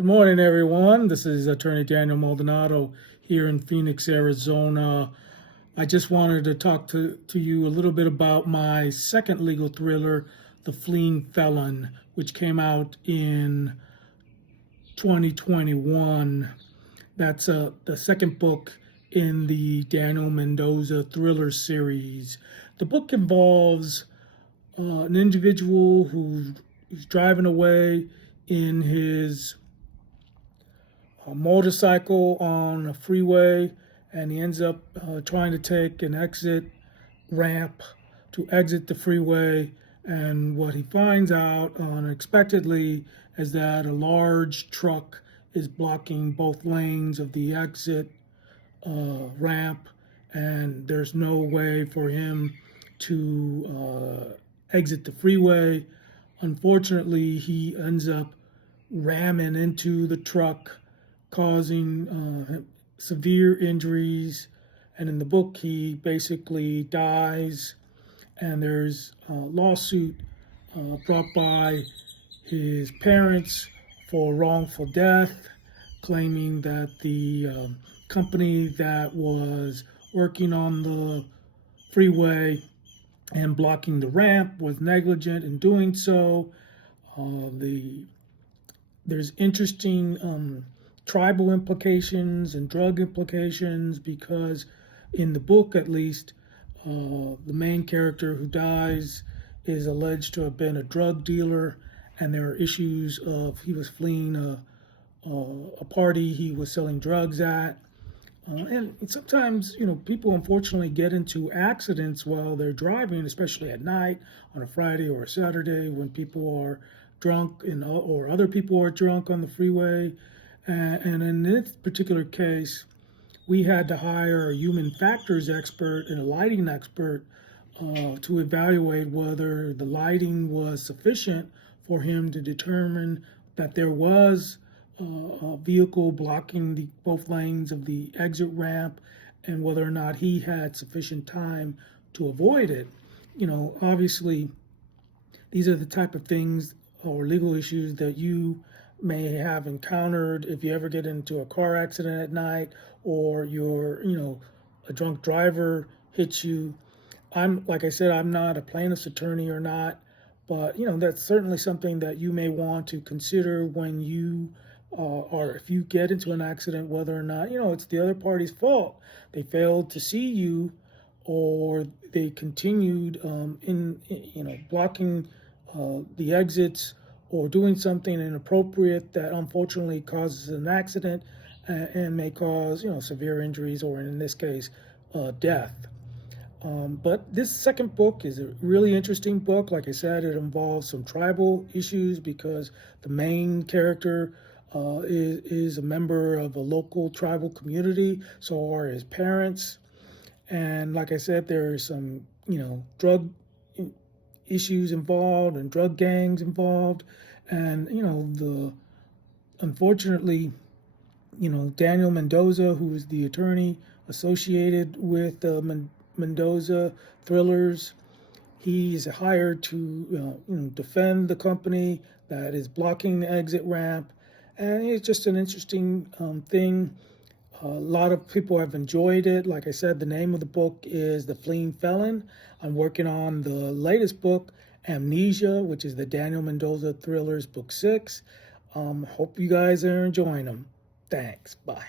Good morning, everyone. This is Attorney Daniel Maldonado here in Phoenix, Arizona. I just wanted to talk to you a little bit about my second legal thriller, The Fleeing Felon, which came out in 2021. That's the second book in the Daniel Mendoza thriller series. The book involves an individual who's driving away in his a motorcycle on a freeway, and he ends up trying to take an exit ramp to exit the freeway. And what he finds out unexpectedly is that a large truck is blocking both lanes of the exit ramp, and there's no way for him to exit the freeway. Unfortunately, he ends up ramming into the truck, causing severe injuries. And in the book, he basically dies. And there's a lawsuit brought by his parents for wrongful death, claiming that the company that was working on the freeway and blocking the ramp was negligent in doing so. There's interesting tribal implications and drug implications, because in the book, at least, the main character who dies is alleged to have been a drug dealer, and there are issues of he was fleeing a party he was selling drugs at. And sometimes, people unfortunately get into accidents while they're driving, especially at night on a Friday or a Saturday when people are drunk or other people are drunk on the freeway. And in this particular case, we had to hire a human factors expert and a lighting expert to evaluate whether the lighting was sufficient for him to determine that there was a vehicle blocking both lanes of the exit ramp, and whether or not he had sufficient time to avoid it. Obviously, these are the type of things or legal issues that you may have encountered if you ever get into a car accident at night, or a drunk driver hits you. Like I said, I'm not a plaintiff's attorney or not, but that's certainly something that you may want to consider when you or if you get into an accident, whether or not it's the other party's fault. They failed to see you, or they continued blocking the exits, or doing something inappropriate that unfortunately causes an accident and may cause severe injuries, or in this case death. But this second book is a really interesting book. Like I said, it involves some tribal issues, because the main character is a member of a local tribal community. So are his parents. And like I said, there are some drug issues involved and drug gangs involved. And unfortunately, Daniel Mendoza, who is the attorney associated with Mendoza Thrillers, he is hired to defend the company that is blocking the exit ramp. And it's just an interesting thing. A lot of people have enjoyed it. Like I said, the name of the book is The Fleeing Felon. I'm working on the latest book, Amnesia, which is the Daniel Mendoza Thrillers, Book 6. Hope you guys are enjoying them. Thanks. Bye.